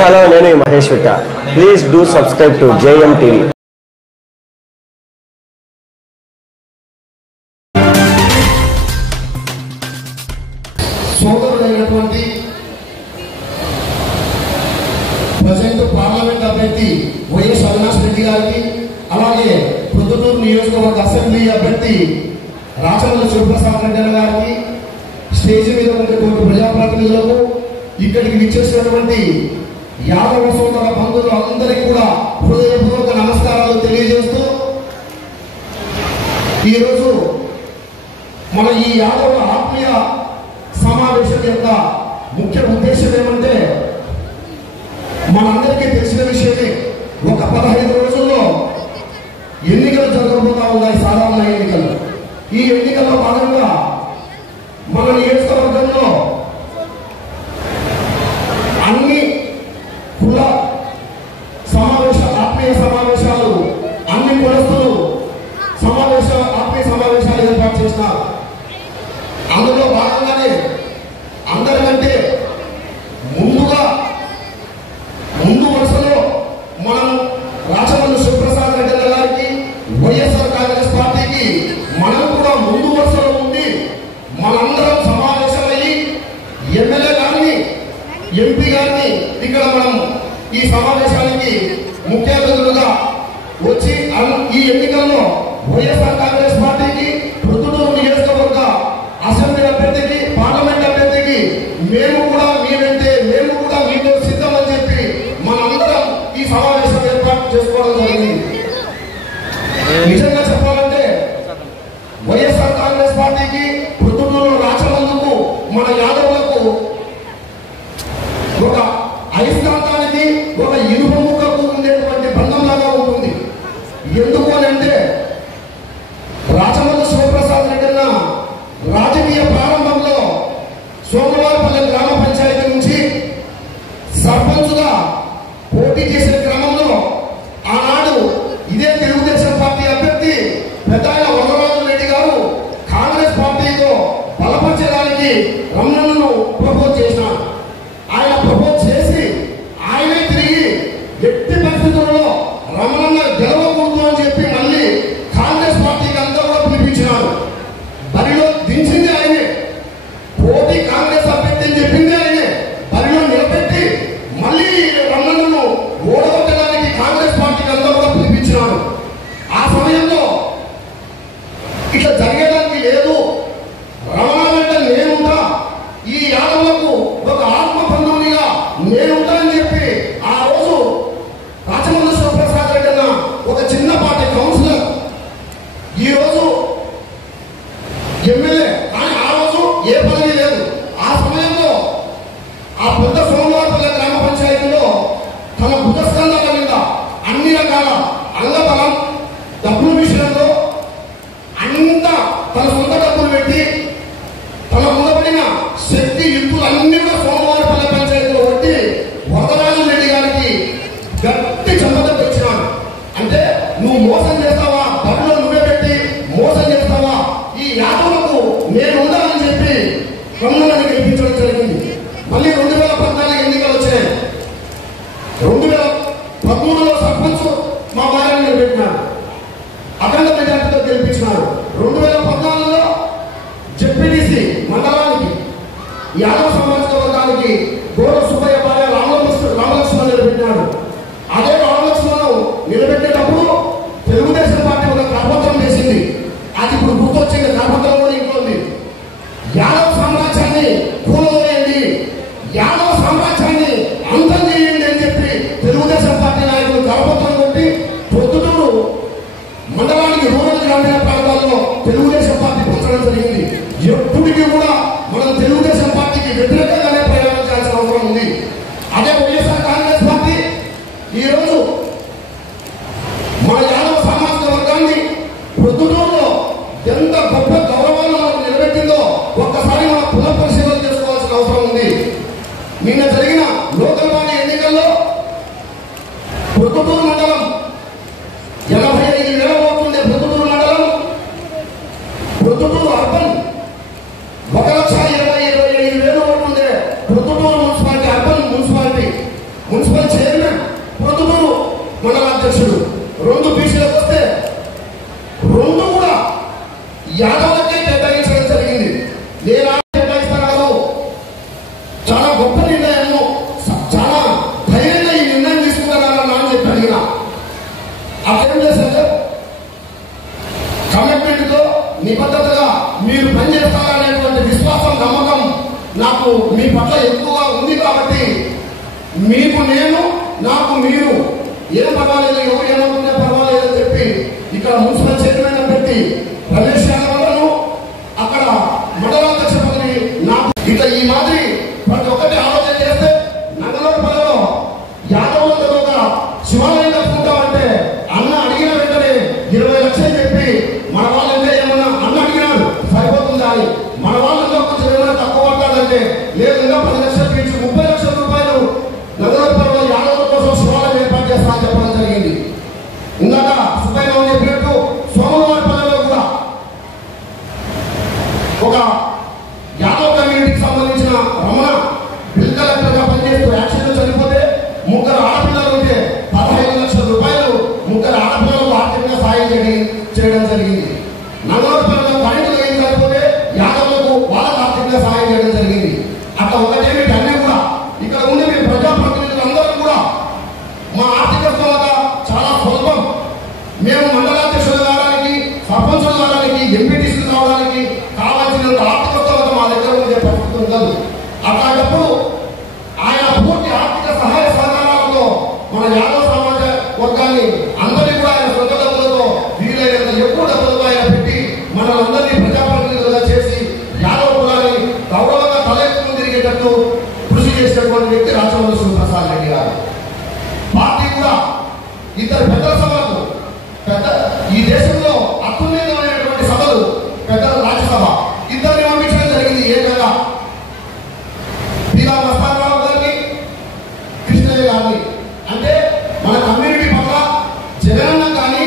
Hi hello నేను Mahesh Vitta. Please do subscribe to JM TV. సోదరుడైనటువంటి present parliament అభ్యర్థి వైఎస్ అవినాష్ రెడ్డి గారికి, అలాగే ప్రొద్దుటూరు నియోజకవర్గ అసెంబ్లీ అభ్యర్థి రాచమల్లి శివప్రసాద్ రెడ్డి గారికి, స్టేజ్ మీద ఉన్నటువంటి ప్రజాప్రతినిధులకు, ఇక్కడికి విచ్చేసినటువంటి యాదవ సోదర బంధువులు అందరికీ కూడా హృదయపూర్వక నమస్కారాలు తెలియజేస్తూ, ఈరోజు మన ఈ యాదవ ఆత్మీయ సమావేశం యొక్క ముఖ్య ఉద్దేశం ఏమంటే, మనందరికీ తెలిసిన విషయమే, ఒక 15 రోజుల్లో ఎన్నికలు జరగబోతా ఉన్నాయి, సాధారణ ఎన్నికలు. ఈ ఎన్నికల్లో భాగంగా మన నియోజకవర్గంలో అన్ని కుల ఆత్మీయ సమావేశాలు, అన్ని కులస్తులు ఆత్మీయ సమావేశాలు ఏర్పాటు చేసినారు. అందులో భాగంగానే అందరికంటే ముందు వరుసలో మనం రాచమల్లి శివప్రసాద్ రెడ్డి గారికి, వైఎస్ఆర్ కాంగ్రెస్ పార్టీకి మనం కూడా ముందు వరుసలో ఉండి మనందరం సమావేశమయ్యి ఎమ్మెల్యే గారిని, ఎంపీ గారిని ఇక్కడ మనం ఈ సమావేశానికి ముఖ్య అతిథులుగా వచ్చి ఈ ఎన్నికల్లో వైఎస్ఆర్ కాంగ్రెస్ పార్టీకి, ప్రొద్దుటూరు నియోజకవర్గ అసెంబ్లీ అభ్యర్థికి, పార్లమెంట్ అభ్యర్థికి మేము కూడా మీతో సిద్ధం అని చెప్పి మనందరం ఈ సమావేశం ఏర్పాటు చేసుకోవడం జరిగింది. నిజంగా చెప్పాలంటే వైఎస్ఆర్ కాంగ్రెస్ పార్టీకి, ప్రొద్దుటూరు రాచమల్లుకు, మన యాదవులకు ఒక అయస్కాంతానికి, ఒక ఇనుప ముక్కకు ఉండేటువంటి బంధంలాగా ఉంటుంది. ఎందుకు అని అంటే, రాచమల్లి శివప్రసాద్ రెడ్డి రాజకీయ ప్రారంభంలో సోమవారపల్లి గ్రామ పంచాయతీ నుంచి సర్పంచ్గా పోటీ చేసిన క్రమంలో ఆనాడు ఇదే తెలుగుదేశం పార్టీ అభ్యర్థి పెద్దాయన వరదరాజు రెడ్డి గారు కాంగ్రెస్ పార్టీతో బలపరచడానికి రమణను ప్రపోజ్ చేసినారు. ఆయన ప్రపోజ్ చేసి ఆయనే తిరిగి ఎట్టి పరిస్థితుల్లో రమణన్న గెలవకూడదు అని చెప్పి మళ్ళీ కాంగ్రెస్ పార్టీకి అంతా కూడా పిలిపించినారు. బరిలో దించింది ఆయనే, పోటీ కాంగ్రెస్ అభ్యర్థి అని చెప్పింది ఆయనే, బరిలో నిలబెట్టి మళ్ళీ రమణను ఓడగొట్టడానికి కాంగ్రెస్ పార్టీకి అంతా కూడా పిలిపించినారు. ఆ సమయంలో ఇట్లా జరిగేదానికి లేదు, రమణాలంటే నేనుంటా, ఈ యాదవులకు ఒక ఆత్మ బంధువునిగా నేనుంటా అని చెప్పి ఆ రోజు రాచమల్లి శివప్రసాద్ రెడ్డి అన్న ఒక చిన్నపాటి కౌన్సిలర్, ఈ రోజు ఎమ్మెల్యే, కానీ ఆ రోజు ఏ పదవి లేదు. ఆ సమయంలో ఆ పెద్ద సోమవారపల్లి గ్రామ పంచాయతీలో తన భుజస్కంధాల మీద అన్ని రకాల అంగబలం, డబ్బుల విషయంలో అంతా తన సొంత డబ్బులు పెట్టి తన ఉండబడిన శక్తి యుక్తులు అన్ని కూడా సోమవారపల్లి పంచాయతీలో కొట్టి వరదరాజు రెడ్డి గారికి గట్టి చంపదం తెచ్చినాడు. అంటే నువ్వు మోసం చేస్తావా, డబ్బులు నువ్వే పెట్టి మోసం చేస్తావా, ఈ యాదవులకు నేను ఉండాలని చెప్పి రమణని గెలిపించడం జరిగింది. మళ్ళీ 2014 ఎన్నికలు వచ్చాయి. 2013లో సర్పంచ్ మా వారిని నిలబెట్టినారు, అఖండ మెజార్టీతో గెలిపించినారు. 2014లో జెడ్పీటీసీ మండలానికి, యాదవ సామాజిక వర్గానికి గౌరవ సుబ్బయ్య భార్య రామలక్ష్మణ్ నిలబెట్టినాడు. అదే రామలక్ష్మణ్ నిలబెట్టేటప్పుడు తెలుగుదేశం పార్టీ ఒక కరపత్రం వేసింది. అది ఇప్పుడు గుర్తొచ్చింది, కరపత్రం కూడా ఇంట్లో ఉంది. యాదవ సామ్రాజ్యాన్ని కూలవేయండి, యాదవ సామ్రాజ్యాన్ని అంతం చేయండి అని చెప్పి తెలుగుదేశం పార్టీ నాయకులు కరపత్రం కొట్టి ప్రొద్దుటూరు మండలానికి, రూరల్ గ్రామీణ ప్రాంతాల్లో తెలుగుదేశం పార్టీ పంచడం జరిగింది. ఎప్పటికీ కూడా మనం తెలుగుదేశం పార్టీకి వ్యతిరేకంగానే ప్రయాణం చేయాల్సిన అవసరం ఉంది. అదే వైఎస్ఆర్ కాంగ్రెస్ పార్టీ ఈరోజు మన యాదవ సామాజిక వర్గాన్ని ప్రొద్దుటూరులో ఎంత గొప్ప గౌరవాన్ని మనకు నిలబెట్టిందో ఒక్కసారి మనం పునఃపరిశీలన చేసుకోవాల్సిన అవసరం ఉంది. నిన్న జరిగిన లోకల్ బాడీ ఎన్నికల్లో ప్రొద్దుటూరు మండలం 85,000 ఓట్లుండే ప్రొద్దుటూరు మండలం, ప్రొద్దుటూరు అర్బన్ 1,25,000 ఓట్లుండే ప్రొద్దుటూరు మున్సిపాలిటీ, అర్బన్ మున్సిపాలిటీ మీకు నేను, నాకు మీరు, ఏం పర్వాలేదు, ఎవరు ఏమనుకుంటే పర్వాలేదు అని చెప్పి ఇక్కడ మున్సిపల్ చైర్మన్ పెట్టి రమేష్ యాదవ్లను అక్కడ మండలాధ్యక్ష పదవి నాకు ఇట్లా ఈ మాదిరి ప్రతి ఒక్కటి ఆలోచన చేస్తే నంగలపల్లిలో యాదవులతో ఒక శివాలయం కట్టుకుంటామంటే అన్న అడిగిన వెంటనే 20 లక్షలు చెప్పి మన వాళ్ళంటే ఏమన్నా అన్న అడిగినాడు సరిపోతుందా అని, మన వాళ్ళంతా కొంచెం ఏమైనా తక్కువ పట్టాలంటే లేదు ఇంకా 10 లక్షలు పెంచి 30 లక్షల రూపాయలు నంగలపల్లిలో యాదవుల కోసం శివాలయం ఏర్పాటు చేస్తామని చెప్పడం జరిగింది. ఇందాక సుబ్బయ్య చెప్పినట్టు సోమవారపల్లిలో కూడా ఒక యాదవ్ కమ్యూనిటీకి సంబంధించిన రమణ బిల్ కలెక్టర్గా పనిచేస్తూ యాక్సిడెంట్ చనిపోతే 3 ఆడపిల్లలు ఉంటే 15 లక్షల రూపాయలు 3 ఆడపిల్లలకు ఆర్థికంగా సాయం చేయడం జరిగింది. నంగలపల్లిలో కరెంటు లేని సరిపోతే యాదవులకు వాళ్ళకు ఆర్థికంగా సాయం చేయడం జరిగింది. అట్లా ఒకటేమిటి అన్నీ కూడా ఇక్కడ ఉండి మేము ప్రజాప్రతినిధులందరూ కూడా మా ఆర్థిక స్థోమత చాలా స్వల్పం. మేము మండలాధ్యక్షులు కావడానికి, సర్పంచులు కావడానికి, ఎంపీటీసీలు కావడానికి కావాల్సినంత ఆర్థిక స్థోమత మా దగ్గర ఉండే పరిస్థితి ఉండదు. అట్లాంటప్పుడు ఆయన పూర్తి ఆర్థిక సహాయ సహకారాలతో మన యాదవ సమాజ వర్గాన్ని అందరినీ కూడా ఆయన సొంత డబ్బులతో వీలైనంత ఎక్కువ డబ్బులతో ఆయన పెట్టి మనలందరినీ ప్రజాప్రతినిధులుగా చేసి యాదవ కులాన్ని గౌరవంగా తలెత్తుకుని తిరిగేటట్టు కృషి చేసినటువంటి వ్యక్తి రాచమల్లి శివప్రసాద్ రెడ్డి గారు. పార్టీ కూడా ఇద్దరు పెద్దల సభలకు ఈ దేశంలో అత్యున్నతమైనటువంటి సభలు పెద్దల రాజ్యసభ ఇద్దరిని పంపించడం జరిగింది. ఏకంగా పీలా మస్తానరావు గారిని, కృష్ణయ్య గారిని. అంటే మన కమ్యూనిటీ పట్ల జగనన్న కానీ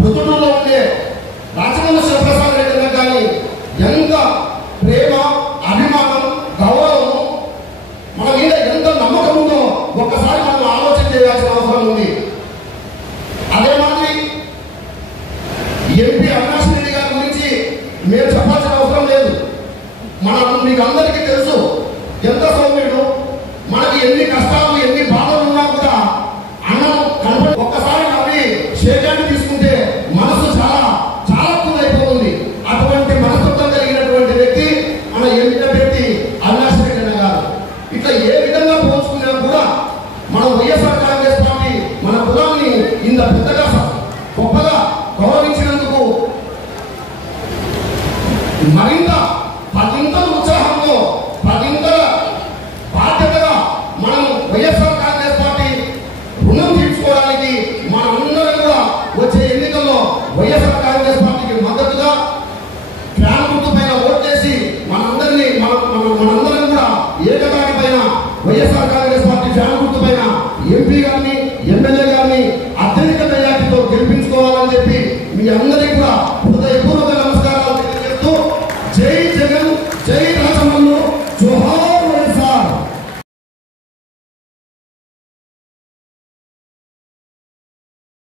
మృతుడులో ఉండే రాచమల్లి శివప్రసాద్ రెడ్డి కానీ ఎంత ప్రేమ, అభిమానం, గౌరవం, మన మీద ఎంత నమ్మకం ఉందో ఒక్కసారి మనం ఆలోచన చేయాల్సిన అవసరం ఉంది. అదే మాదిరి ఎంపీ అవినాష్ రెడ్డి గారి గురించి మేము చెప్పాల్సిన అవసరం లేదు. మీకు అందరికీ తెలుసు ఎంత సౌమ్యుడు, మనకి ఎన్ని కష్టాలు ఎన్ని బాధలు ఉన్నా కూడా అన్నం కనపడి ఒక్కసారి నవ్వి షేకాన్ని తీసుకుంటే మనసు చాలా చాలా అయిపోతుంది. అటువంటి మనస్తత్వం కలిగినటువంటి వ్యక్తి మన ఎంపీ వ్యక్తి అవినాష్ రెడ్డి గారు. ఇట్లా ఏ విధంగా పోల్చుకున్నా కూడా మనం వైఎస్ఆర్ కాంగ్రెస్ పార్టీ మన కులాన్ని ఇంత పెద్దగా గొప్పగా గౌరవించినందుకు మరింత 10 ఉత్సాహంతో 10 బాధ్యతగా మనం వైఎస్ఆర్ కాంగ్రెస్ పార్టీ రుణం తీర్చుకోవడానికి మనందరం కూడా వచ్చే ఎన్నికల్లో వైఎస్ఆర్ కాంగ్రెస్ పార్టీకి మద్దతుగా ఫ్యాన్ గుర్తు పైన ఓట్లేసి మనందరం కూడా ఏకతాటి పైన వైఎస్ఆర్ కాంగ్రెస్ పార్టీ ఫ్యాన్ గుర్తు పైన ఎంపీ గారిని, ఎమ్మెల్యే గారిని అత్యధిక మెజార్టీతో గెలిపించుకోవాలని చెప్పి మీ అందరికీ కూడా